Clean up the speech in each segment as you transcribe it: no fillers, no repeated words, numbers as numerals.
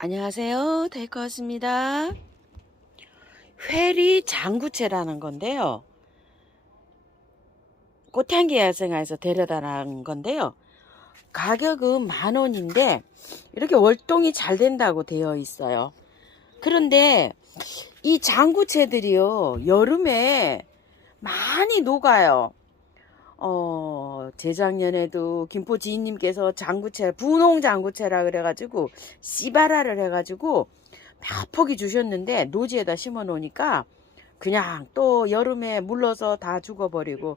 안녕하세요. 데이커였습니다. 회리 장구채라는 건데요. 꽃향기 야생화에서 데려다 난 건데요. 가격은 10,000원인데 이렇게 월동이 잘 된다고 되어 있어요. 그런데 이 장구채들이요, 여름에 많이 녹아요. 재작년에도 김포 지인님께서 장구채, 분홍 장구채라 그래가지고 씨바라를 해가지고 몇 포기 주셨는데 노지에다 심어 놓으니까 그냥 또 여름에 물러서 다 죽어버리고,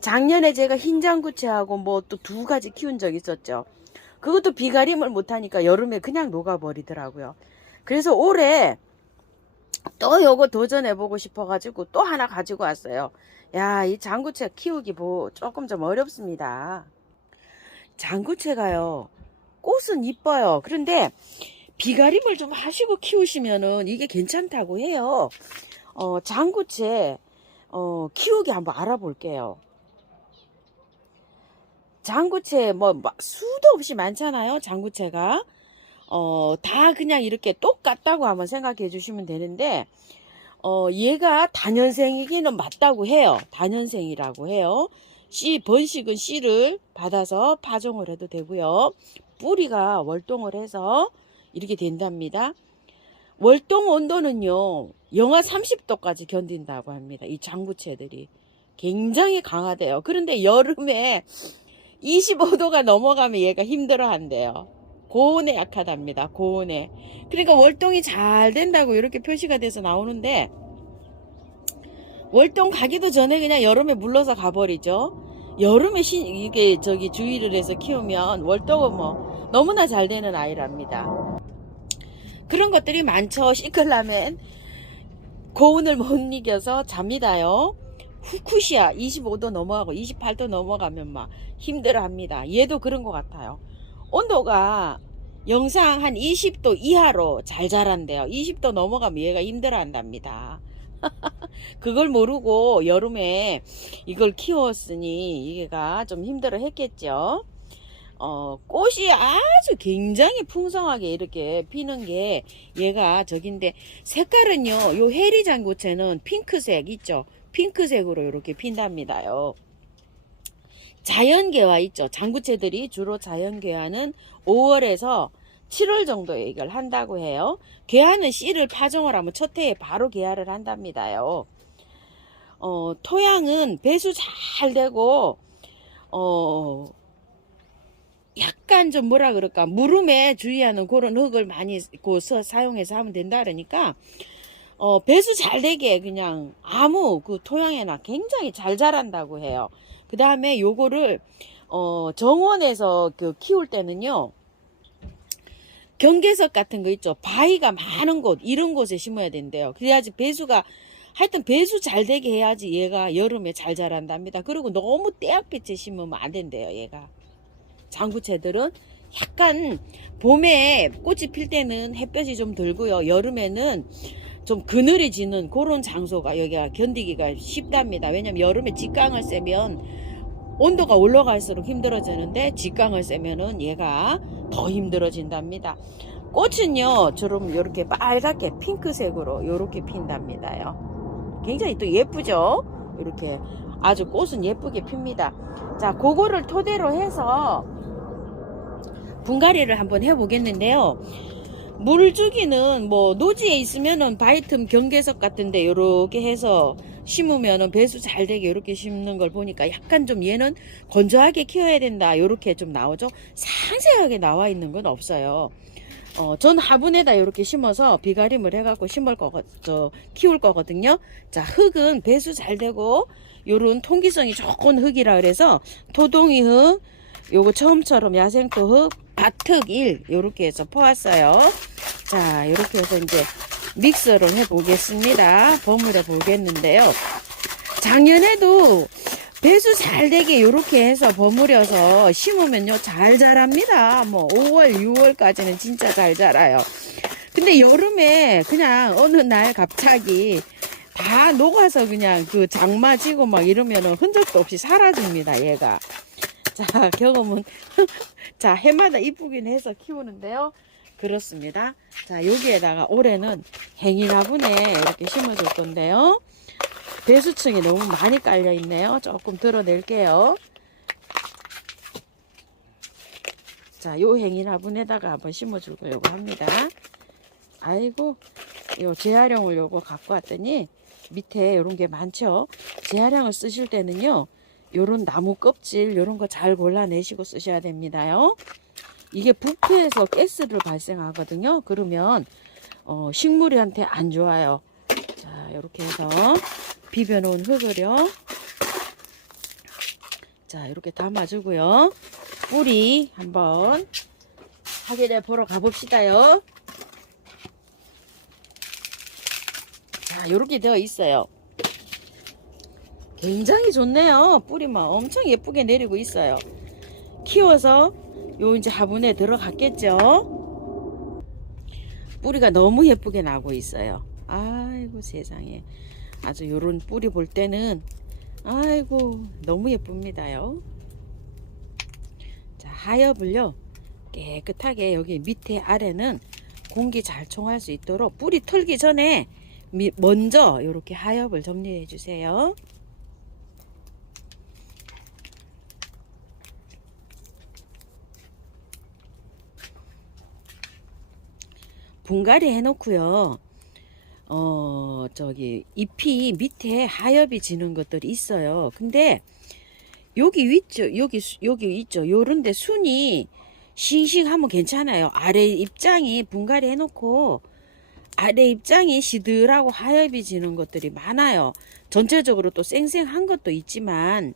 작년에 제가 흰 장구채하고 뭐 또 2가지 키운 적 있었죠. 그것도 비가림을 못하니까 여름에 그냥 녹아버리더라고요. 그래서 올해 또 요거 도전해보고 싶어가지고 또 하나 가지고 왔어요. 야, 이 장구채 키우기 조금 좀 어렵습니다. 장구채가요, 꽃은 이뻐요. 그런데 비가림을 좀 하시고 키우시면은 이게 괜찮다고 해요. 장구채 키우기 한번 알아볼게요. 장구채 뭐 수도 없이 많잖아요. 장구채가 다 그냥 이렇게 똑같다고 한번 생각해 주시면 되는데, 얘가 다년생이기는 맞다고 해요. 다년생이라고 해요. 번식은 씨를 받아서 파종을 해도 되고요. 뿌리가 월동을 해서 이렇게 된답니다. 월동 온도는요, 영하 30도까지 견딘다고 합니다. 이 장구채들이 굉장히 강하대요. 그런데 여름에 25도가 넘어가면 얘가 힘들어 한대요. 고온에 약하답니다. 고온에. 그러니까 월동이 잘 된다고 이렇게 표시가 돼서 나오는데, 월동 가기도 전에 그냥 여름에 물러서 가버리죠. 여름에 이게 주의를 해서 키우면 월동은 뭐 너무나 잘 되는 아이랍니다. 그런 것들이 많죠. 시클라멘 고온을 못 이겨서 잡니다요. 후쿠시아 25도 넘어가고 28도 넘어가면 막 힘들어합니다. 얘도 그런 것 같아요. 온도가 영상 한 20도 이하로 잘 자란대요. 20도 넘어가면 얘가 힘들어한답니다. 그걸 모르고 여름에 이걸 키웠으니 얘가 좀 힘들어 했겠죠. 꽃이 아주 굉장히 풍성하게 이렇게 피는 게 얘가 저긴데, 색깔은요, 요 해리장구채는 핑크색 있죠. 핑크색으로 이렇게 핀답니다요. 자연개화 있죠. 장구채들이 주로 자연개화는 5월에서 7월 정도에 이걸 한다고 해요. 개화는 씨를 파종을 하면 첫 해에 바로 개화를 한답니다요. 토양은 배수 잘 되고, 약간 좀 뭐라 그럴까, 무름에 주의하는 그런 흙을 많이 사용해서 하면 된다 그러니까, 배수 잘 되게 그냥 아무 그 토양에나 굉장히 잘 자란다고 해요. 그 다음에 요거를 정원에서 키울 때는요, 경계석 같은 거 있죠. 바위가 많은 곳, 이런 곳에 심어야 된대요. 그래야지 하여튼 배수 잘 되게 해야지 얘가 여름에 잘 자란답니다. 그리고 너무 떼약볕에 심으면 안 된대요, 얘가. 장구채들은 약간 봄에 꽃이 필 때는 햇볕이 좀 들고요, 여름에는 좀 그늘이 지는 그런 장소가 여기가 견디기가 쉽답니다. 왜냐면 여름에 직강을 쐬면 온도가 올라갈수록 힘들어지는데, 직강을 쐬면은 얘가 더 힘들어진답니다. 꽃은요, 좀 이렇게 빨갛게 핑크색으로 이렇게 핀답니다요. 굉장히 또 예쁘죠. 이렇게 아주 꽃은 예쁘게 핍니다. 자, 그거를 토대로 해서 분갈이를 한번 해보겠는데요. 물주기는 뭐 노지에 있으면은 바위틈 경계석 같은데 이렇게 해서 심으면은 배수 잘 되게 이렇게 심는 걸 보니까 약간 좀 얘는 건조하게 키워야 된다 이렇게 좀 나오죠. 상세하게 나와 있는 건 없어요. 전 화분에다 이렇게 심어서 비가림을 해갖고 키울 거거든요. 자, 흙은 배수 잘 되고 요런 통기성이 좋은 흙이라 그래서 토동이 흙, 요거 처음처럼 야생토 흙, 밭흙 1 요렇게 해서 퍼왔어요. 자, 요렇게 해서 이제 믹서를 해 보겠습니다. 버무려 보겠는데요. 작년에도 배수 잘 되게 요렇게 해서 버무려서 심으면요 잘 자랍니다. 뭐 5월 6월까지는 진짜 잘 자라요. 근데 여름에 그냥 어느 날 갑자기 다 녹아서 그냥 그 장마 지고 막 이러면은 흔적도 없이 사라집니다, 얘가. 자, 경험은 자, 해마다 이쁘긴 해서 키우는데요. 그렇습니다. 자, 여기에다가 올해는 행이나분에 이렇게 심어줄 건데요. 배수층이 너무 많이 깔려 있네요. 조금 드러낼게요. 자, 요 행이나분에다가 한번 심어주려고 합니다. 아이고, 요 재활용을 요거 갖고 왔더니 밑에 요런 게 많죠. 재활용을 쓰실 때는요, 요런 나무 껍질 요런 거 잘 골라내시고 쓰셔야 됩니다요. 이게 부패해서 가스를 발생하거든요. 그러면 식물한테 안 좋아요. 자, 이렇게 해서 비벼 놓은 흙을요, 자, 이렇게 담아주고요. 뿌리 한번 확인해 보러 가봅시다요. 자, 이렇게 되어 있어요. 굉장히 좋네요. 뿌리만 엄청 예쁘게 내리고 있어요. 키워서 요 이제 화분에 들어갔겠죠. 뿌리가 너무 예쁘게 나고 있어요. 아이고 세상에, 아주 요런 뿌리 볼 때는 아이고 너무 예쁩니다요. 자, 하엽을요 깨끗하게 여기 밑에 아래는 공기 잘 통할 수 있도록 뿌리 털기 전에 먼저 이렇게 하엽을 정리해 주세요. 분갈이 해 놓고요. 저기 잎이 밑에 하엽이 지는 것들이 있어요. 근데 여기 있죠. 여기 있죠. 요런데 순이 싱싱하면 괜찮아요. 아래 입장이 분갈이 해 놓고 아래 입장이 시들하고 하엽이 지는 것들이 많아요. 전체적으로 또 쌩쌩한 것도 있지만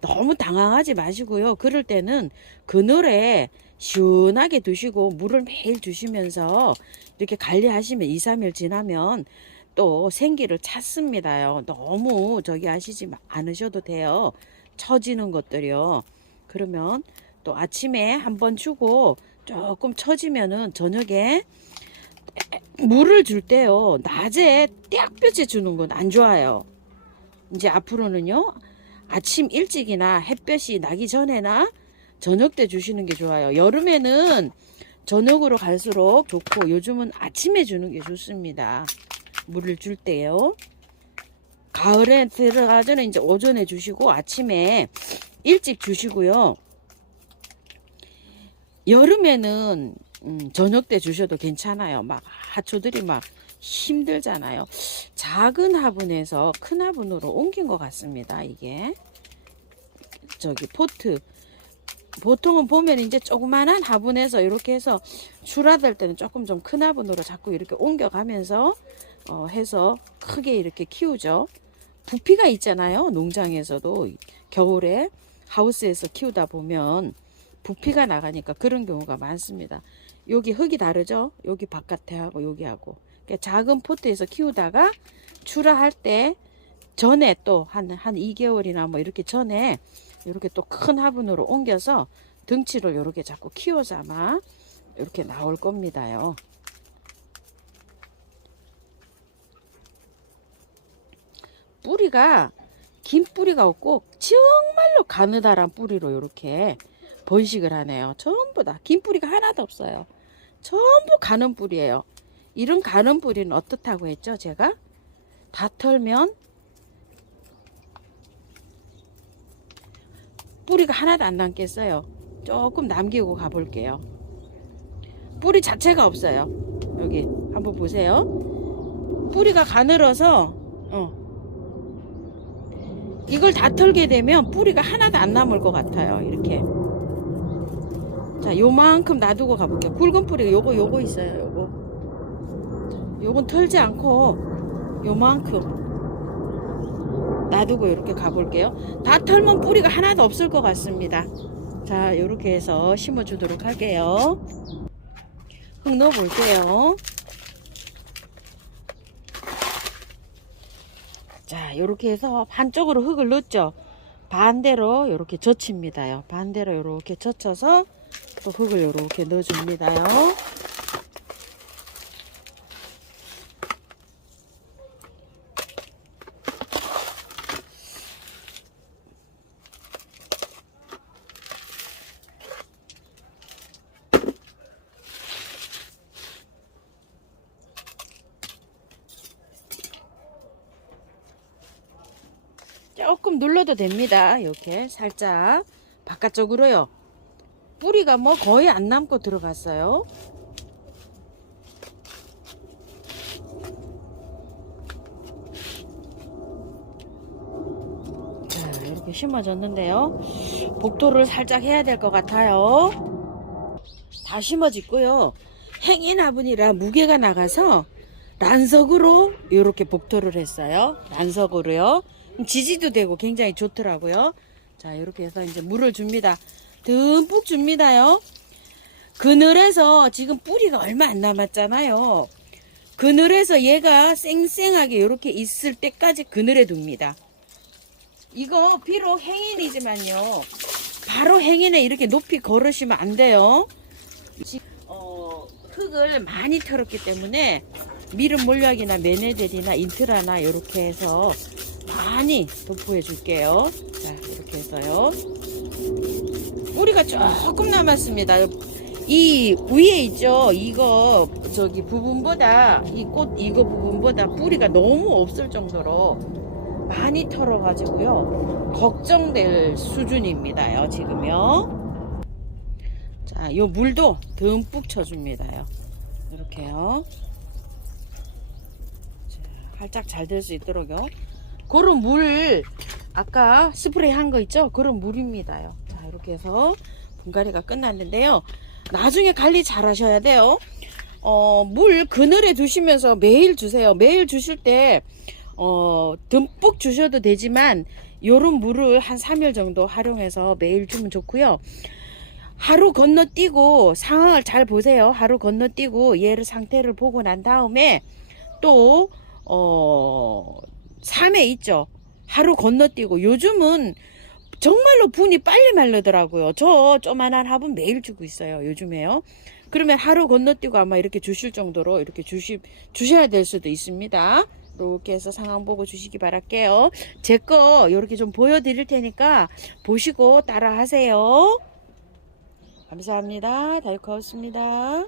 너무 당황하지 마시고요. 그럴 때는 그늘에 시원하게 두시고 물을 매일 주시면서 이렇게 관리하시면 2, 3일 지나면 또 생기를 찾습니다요. 너무 저기 하시지 않으셔도 돼요. 처지는 것들이요. 그러면 또 아침에 한번 주고 조금 처지면은 저녁에 물을 줄 때요, 낮에 떼약볕에 주는 건 안 좋아요. 이제 앞으로는요, 아침 일찍이나 햇볕이 나기 전에나 저녁 때 주시는 게 좋아요. 여름에는 저녁으로 갈수록 좋고 요즘은 아침에 주는 게 좋습니다. 물을 줄 때요. 가을에 들어가서는 이제 오전에 주시고 아침에 일찍 주시고요. 여름에는 저녁 때 주셔도 괜찮아요. 막 하초들이 막 힘들잖아요. 작은 화분에서 큰 화분으로 옮긴 것 같습니다. 이게 저기 포트, 보통은 보면 이제 조그만한 화분에서 이렇게 해서 출하될 때는 조금 좀 큰 화분으로 자꾸 이렇게 옮겨가면서 해서 크게 이렇게 키우죠. 부피가 있잖아요. 농장에서도 겨울에 하우스에서 키우다 보면 부피가 나가니까 그런 경우가 많습니다. 여기 흙이 다르죠. 여기 바깥에 하고 여기하고. 그러니까 작은 포트에서 키우다가 출하할 때 전에 또 한 2개월이나 뭐 이렇게 전에 이렇게 또 큰 화분으로 옮겨서 등치를 이렇게 자꾸 키워서 아마 이렇게 나올 겁니다요. 뿌리가 긴 뿌리가 없고 정말로 가느다란 뿌리로 이렇게 번식을 하네요. 전부 다 긴 뿌리가 하나도 없어요. 전부 가는 뿌리예요. 이런 가는 뿌리는 어떻다고 했죠? 제가 다 털면 뿌리가 하나도 안 남겠어요. 조금 남기고 가볼게요. 뿌리 자체가 없어요. 여기 한번 보세요. 뿌리가 가늘어서 이걸 다 털게 되면 뿌리가 하나도 안 남을 것 같아요. 이렇게. 자, 요만큼 놔두고 가볼게요. 굵은 뿌리 요거 있어요. 요건 털지 않고 요만큼 놔두고 이렇게 가볼게요. 다 털면 뿌리가 하나도 없을 것 같습니다. 자, 이렇게 해서 심어 주도록 할게요. 흙 넣어 볼게요. 자, 이렇게 해서 한쪽으로 흙을 넣었죠. 반대로 이렇게 젖힙니다요. 반대로 이렇게 젖혀서 또 흙을 이렇게 넣어줍니다요. 조금 눌러도 됩니다. 이렇게 살짝 바깥쪽으로요. 뿌리가 뭐 거의 안 남고 들어갔어요. 자, 이렇게 심어줬는데요. 복도를 살짝 해야 될 것 같아요. 다 심어짓고요. 행인 화분이라 무게가 나가서 란석으로 이렇게 복도를 했어요. 란석으로요. 지지도 되고 굉장히 좋더라고요. 자, 이렇게 해서 이제 물을 줍니다. 듬뿍 줍니다요. 그늘에서 지금 뿌리가 얼마 안 남았잖아요. 그늘에서 얘가 쌩쌩하게 이렇게 있을 때까지 그늘에 둡니다. 이거 비록 행인이지만요. 바로 행인에 이렇게 높이 걸으시면 안 돼요. 흙을 많이 털었기 때문에 미름 몰약이나 메네델이나 인트라나 이렇게 해서 많이 도포해 줄게요. 자, 이렇게 해서요. 뿌리가 조금 남았습니다. 이 위에 있죠? 이거 저기 부분보다 이 꽃 이거 부분보다 뿌리가 너무 없을 정도로 많이 털어 가지고요. 걱정될 수준입니다요. 지금요. 자, 요 물도 듬뿍 쳐줍니다요. 이렇게요. 자, 활짝 잘 될 수 있도록요. 그런 물 아까 스프레이 한 거 있죠? 그런 물입니다요. 자, 이렇게 해서 분갈이가 끝났는데요. 나중에 관리 잘 하셔야 돼요. 물 그늘에 두시면서 매일 주세요. 매일 주실 때 듬뿍 주셔도 되지만 요런 물을 한 3일 정도 활용해서 매일 주면 좋고요. 하루 건너뛰고 상황을 잘 보세요. 하루 건너뛰고 얘를 상태를 보고 난 다음에 또 3회 있죠. 하루 건너뛰고 요즘은 정말로 분이 빨리 마르더라고요. 저 조만한 화분 매일 주고 있어요. 요즘에요. 그러면 하루 건너뛰고 아마 이렇게 주실 정도로 이렇게 주셔야 될 수도 있습니다. 이렇게 해서 상황 보고 주시기 바랄게요. 제 거 이렇게 좀 보여드릴 테니까 보시고 따라 하세요. 감사합니다. 달코였습니다.